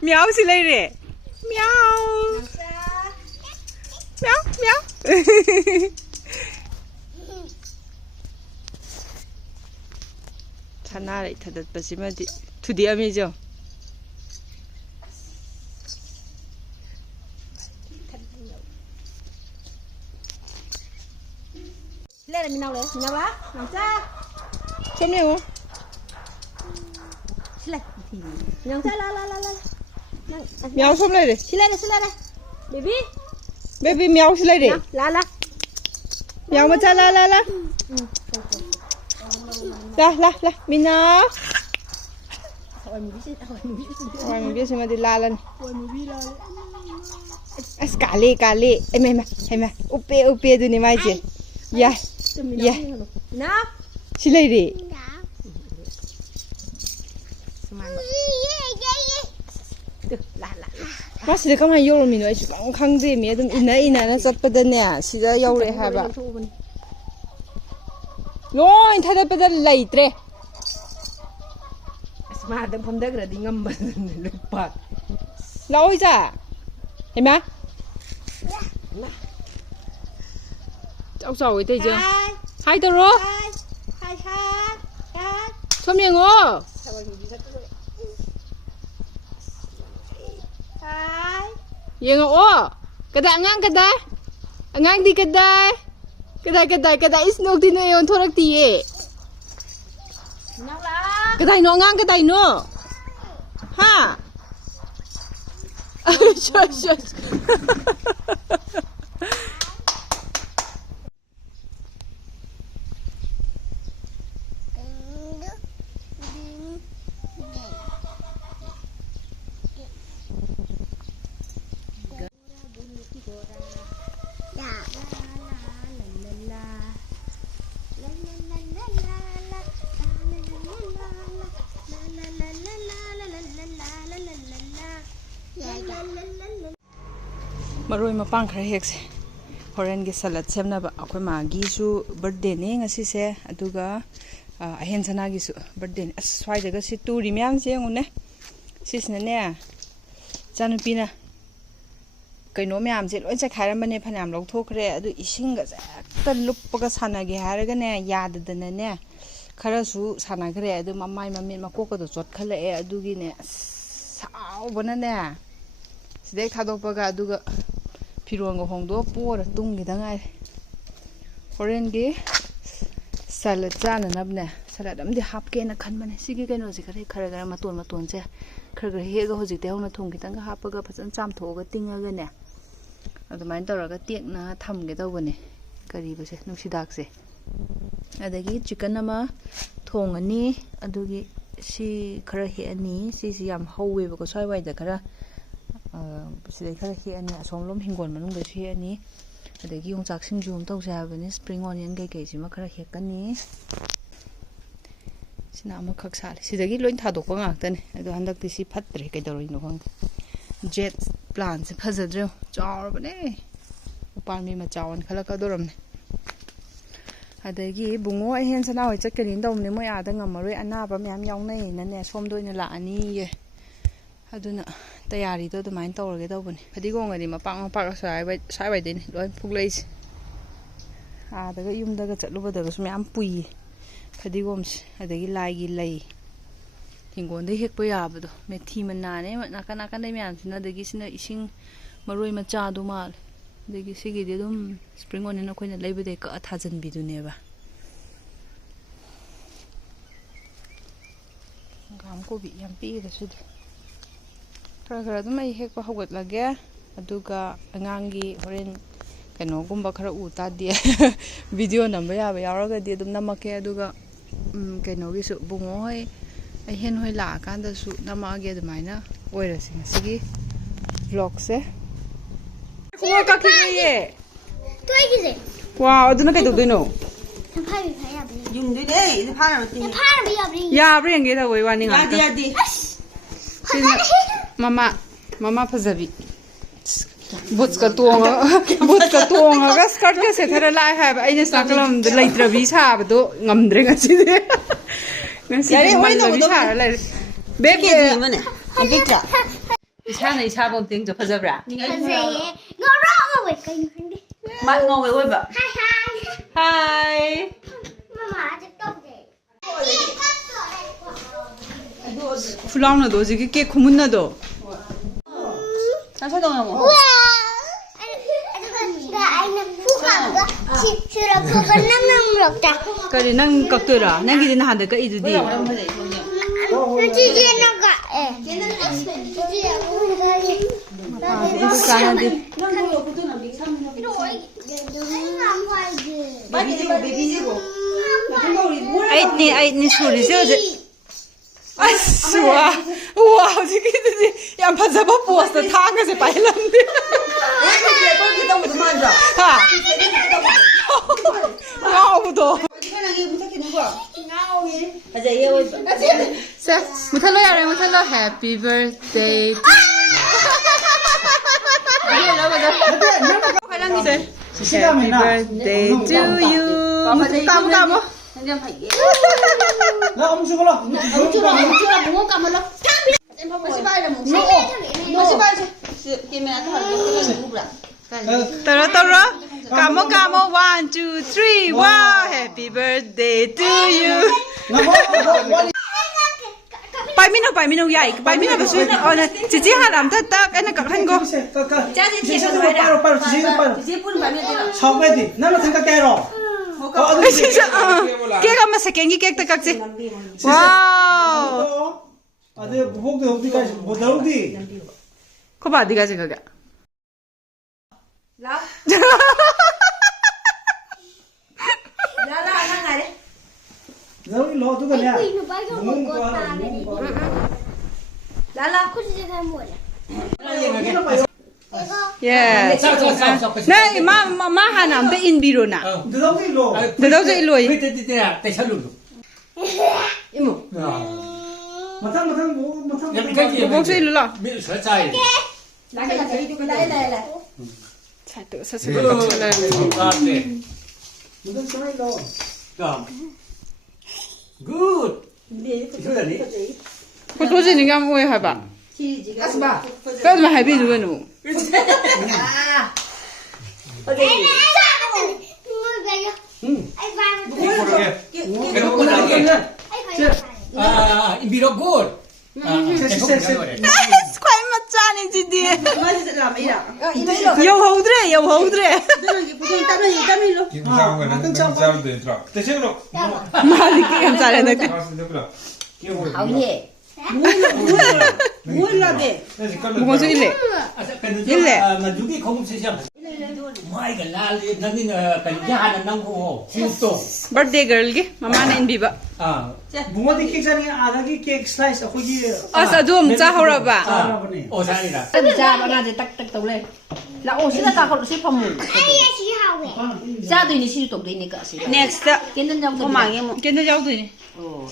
Meow xí lấy đi. Meow. Meow meow. Thana lại thật bật xí mà đi. Thu đi ami jo. Lên là mình nào đấy, mình nào lá, nào cha. Chấm nhiều. Lên thì nào cha la. Meow xóm lấy đi. Lên đây, baby. Baby meow xí lấy đi. La. Meow mà cha la. La, Mina. Hồi mình biết xem mà đi la lần. Hồi mình biết rồi. Kali. Em, upe tu ni mai je. Ya. Nào. Xí lấy đi. La. Mà xí cái này yêu mình nói chứ không gì mà đừng ina nó rất bận nè, xí ra yêu lại ha ba. Rồi, thay đổi bận lấy tre. Mà đừng không được rồi đi ngâm bẩn lực bật. Lỗi ra. Em á. Ông sầu thấy chưa? Hai tờ rô. Hai. Xóm miệng ngô. Hai. Yang ngô. Kada ngang di kada. Kada isnok di na yon thorak tiye. Nào lá. Kada no ngang kada no. Ha. Shush. Maroi mapang khara hekse horen ge salad semna ba akhoi ma gi su birthday ne ngasi se aduga ahen sana gi su birthday ne aswai daga si turi myam se ngune sisna ne chanupi na kaino myam se loi chakhara mane phanam lok thokre adu ising ga ta luppaga sana ge haraga ne yad dana ne khara su sana gre adu mamai mamin makok ko chot khala e adugi ne sao bana ne sidai thadokpaga aduga Piruanga hongdo pora tungi dangai horen ge salad chana nabne salad amdi hapke na khanmane sigi kaino se khara maton se khara he ga hojik te hona thong kitang ga hapaga phasan cham thoga tinga ga ne adumain tawraga tek na thamge dawbane kari base nusidak se adagi chicken ama thongani adugi si khara he ani si yam howe ba ko swai wai da khara sidai khara he ani asomlom hingol manung da he ani adagi yongchak singjum tawse habani spring onion kai sima khara hekani sina ama khak sale sidagi loin thadokpa ngaktane adu handakti si phatre kai dorino khang jet plant se phajadre chawrbane upalmi ma chawan khala ka doramne adagi bungo ahen sana hoi chakkerin dawmne moi ada ngamaroi anaba myam yawnai nane somdoina la ani ye aduna tayari to dumain tawrage dawbane phadigong ani mapang sai bai deni loi phukleis daga yumdaga chatlubadaga sum yam pui phadigomse adagi laigi lei hingonda hekpa yabado methi manane nakana dai myam sina adagi sina ising maroi macha du mal adagi sigidi dum spring onion akoina leibade ka thajan biduneba gam ko bi yam pi da sud khara dum ai hekpa hogot lage aduga angangi horen kaino gumba khara u ta di video number ya ba yaraga di dum namake aduga kaino gi su bungo hoi ai hen hoi la kan da su namage adumaina oirasing sigi vlog se kuma ka kiye toigise wow aduna kai doino phai phai ya bi Dùng đi đấy, nó phá rồi tiền. phai bi ya bi ya bring ge da wei wani nga Đi. mama phajabi buts ka tonga ga skirt ka se thara lai ha ba aina sakalam de leitrabi sa ba do ngamdre nga si de nga si Yare, man hoy na bi udo. sa lai Cái gì mà nè? 안 빅자. 이사는 이사본 땡저 파자브라. 선생님, 너랑 왜 그러니? 맛 ngồi ơi bà. 하이. Hi. 엄마 아직도 없대. 플라우나 너 지금 깨 고문나 도. 사사동이야 뭐. 우와. 아이는 푸가 칩스라 푸가 낭낭 먹자. 그래 난 깍더라. 난 기대 나 한다 그 이들이. 주지 나가. 예. 주지 이거 까는데. 아이니 소리 저저. 아씨 와 지금 이들이 양 파자바 부었어 다 한가지 빨랐는데. 하. 아우도. 자, 못할로 야래 못할로 Happy birthday. Happy birthday to you. 까모. 나 엄청 걸어. 뭐 까물러. 맛이 봐야 뭐. 맛이 봐야 게임에 또 하는 거 떨어. 까모. 1, 2, 3. 와, Happy birthday to you. Bài mình đâu vậy? Bài mình đâu xuyên. Chị hà làm tất cái này cặp thanh cô. 처음에디 나는 생각해요. 진짜. 깨가 막 새끼기 깨다 깍지. 와우. 아들 목도 어디까지 못 나오디. 거 봐, 네가 지금 그게. 나오기 너 누가 냐? 이거 빨간 거 먹었다. 라라 코지 잘 뭐야? Yeah. Này má hà nằm tới in biro nè. 너도 일로. Từ đâu tới lùi? 못한 Bố suy lùi lọ. lại. Chạy tự sao sẽ được lên. 무슨 소리로? Good. Cô tôi chỉ những ngôi hả bà? Cái mà hay bị rồi nụ. Invito good. Quay mặt cha này chị đi. Dầu hấu đre. 대신으로. Mà thì cái em cha này nó cứ. 아우예. Mua gì lệ? Ile. Mà chú cái không sẽ xem. Mai cái la nâng cái nhà là nâng hồ. Chisto. Birthday girl ki mama na in biba. À. 붕어디 케이크 자리 아다기 케이크 슬라이스 거기. Asa duam cha hora ba. Ồ sao này là. ra bà ra thì tắc tấu lên. Là ồ xin là cả họ sẽ phòng ngủ. Ra tôi đi xin tổng đi này cả xin. Next. Kiến tân trong tôi mang em. Kiến thức giáo rồi.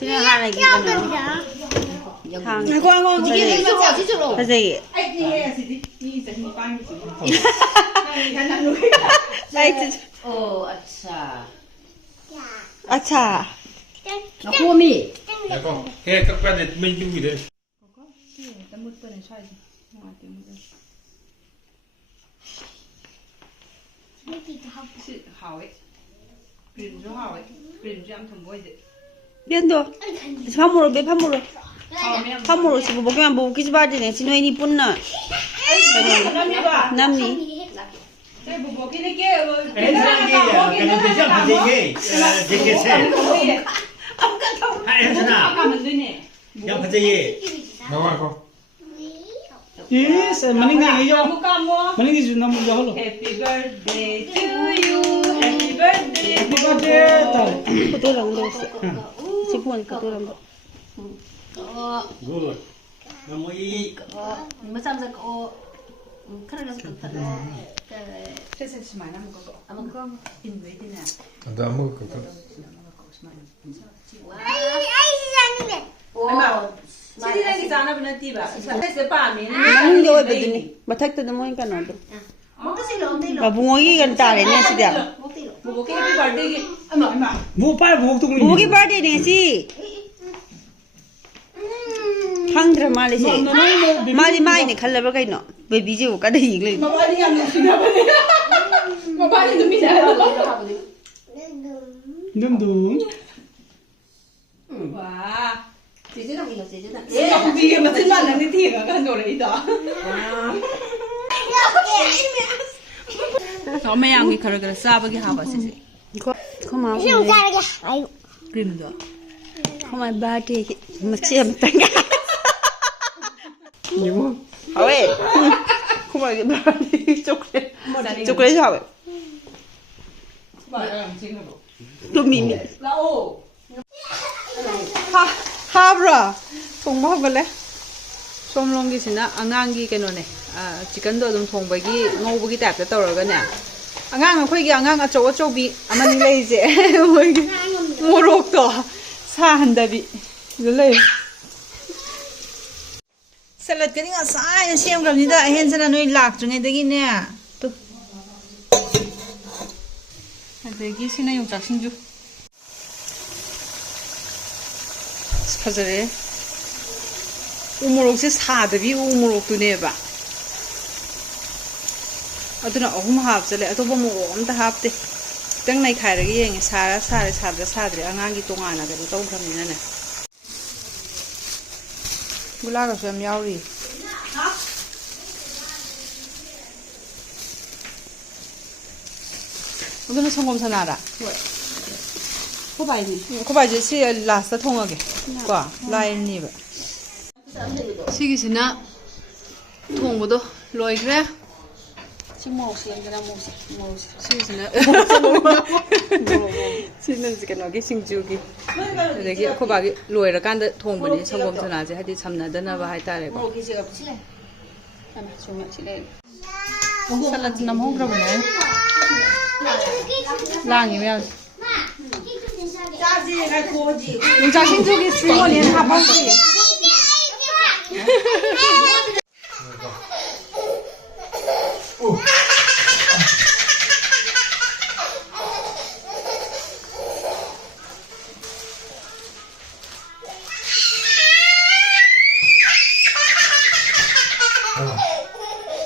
xin là hai này kia nữa. Này con. Chị kia cho chị cho rồi. Cái gì? Ồ अच्छा. Acha. Nó cua mì. Cái các bạn mình dùng gì đấy? Biết rồi. Phamuro be phamuro. Phamuro chỉ bộ cái mà bộ cái gì ba này chỉ nói ni pun na. Namni. Em sang cái nó bị chậm gì cái cái xe. Em thế nào? Em phải gì? 나와 거. 예스 만능이 이요. 만능이 주 너무 좋아로. Happy birthday to you. Happy birthday. 이거데 딸. 그도 랑 됐어. 지분 그도 랑. Good. Nó mới Mới xong rồi cô khá là cực thật. 세세지 많이 남은 거. 아마 그거 인왜 되냐? 나 먹을 거. 시리랑이 자나 보나 띠바. 세세 밤이. Nang yo ba dun ni? Batak to mo kan no. Ba bungogi kan tare ne si dia. 뭐 cái happy birthday ki. 뭐 빨리 먹도 Bungogi birthday ne si. ꯈꯪꯗ꯭ꯔ ꯃꯥꯜꯂꯤꯁꯦ ꯃꯥꯗꯤ ꯃꯥꯏꯅꯦ ꯈꯜꯂꯕ꯭ꯔꯥ ꯀꯩꯅꯣ ꯕꯦꯕꯤꯁꯤꯕꯨ ꯀꯗ ꯌꯦꯡꯂꯩ ꯃꯕꯥꯅꯤ ꯌꯥꯝ ꯅꯨꯡꯁꯤꯅꯕꯅꯦ ꯃꯕꯥꯅꯤ ꯅꯨꯡꯁꯤꯅꯕ dumdum. 와 제주당 이거 제주당. 여기 무슨 말하는 티가 간도래이다 엄마 양이 그러그러 싸버기 하고 있지 그만 지금 자르게. 아유. 그림도 그만 바디 마치 amtanga 이모 아왜 그만 바디 초콜릿 하왜 또 미미 라오 하브라 통보 하볼래? 솜롱기시나 안강기 개노네 치킨도 좀 통보기 ngꯧ보기 टाइप다 떨어가네 안강 ꯑꯩꯈꯣꯏꯒꯤ 안강 ꯑꯆꯧꯕꯤ ꯑꯃꯅꯤ ꯂꯩꯖꯦ ꯃꯣꯏꯒꯤ 모록도 사한다비 이거 ꯂꯩ 샐러드 그냥 싹 셈갑니다 헨스나 너희 락중에다기네 또 ꯑꯗꯒꯤ ꯁꯤꯅ ꯌꯣꯡꯆꯥꯛ ꯁꯤꯡꯖꯨꯐꯖꯔꯦ 우모록ꯁꯦ 사다비 우모록도네바 ꯑꯗꯨꯅ ꯑꯍꯨꯝ ꯍꯥꯞꯆꯜꯂꯦ ꯑꯇꯣꯞꯄ ꯃꯣꯔꯣꯛ ꯑꯝꯇ ꯍꯥꯞꯇꯦ ꯈꯤꯇꯪ ꯅꯩꯈꯥꯏꯔꯒ ꯌꯦꯡꯉꯦ ꯁꯥꯔ ꯁꯥꯔꯦ ꯁꯥꯗ꯭ꯔ ꯁꯥꯗ꯭ꯔꯦ ꯑꯉꯥꯡꯒꯤ ꯇꯣꯉꯥꯟꯅ ꯀꯩꯅꯣ ꯇꯧꯈ꯭ꯔꯕꯅꯤꯅꯅꯦ ꯒꯨꯂꯥꯒꯁꯨ ꯌꯥꯝ ꯌꯥꯎꯔꯤ ꯑꯗꯨꯅ ꯁꯪꯒꯣꯝ ꯁꯅꯥꯔꯥ 호바이네 코바이제 시 라스트 통하게 과 라인니바 시기시나 통보도 로이그래 치모시 연결한 모시 시기시나 시는 지게너기 싱주기 여기 코바기 로이라간데 통보니 성공 전화제 하디 참나더나바 하이따레고 모기지가 붙이래 아마 조명 치래 살라트 남홍그러보네 랑이면 용자 신족이 수원이 하방지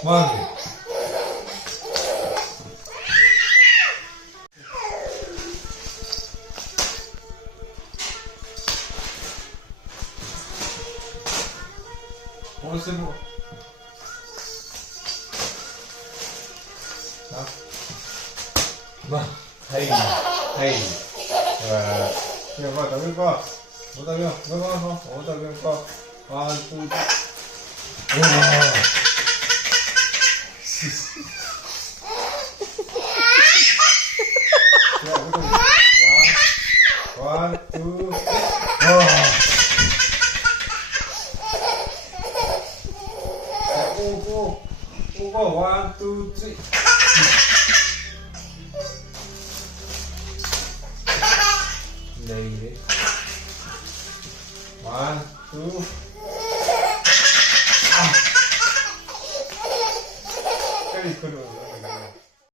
뭐하지? 오세요. 자, 마, 하이, 하이. 이거 봐, 더빙 거, 뭐 더빙, 너 봐, 뭐 더빙 거, 와, 또, 우와. One, two, wow. Go, 1, 2, 3. Lady. 1, 2. Very good.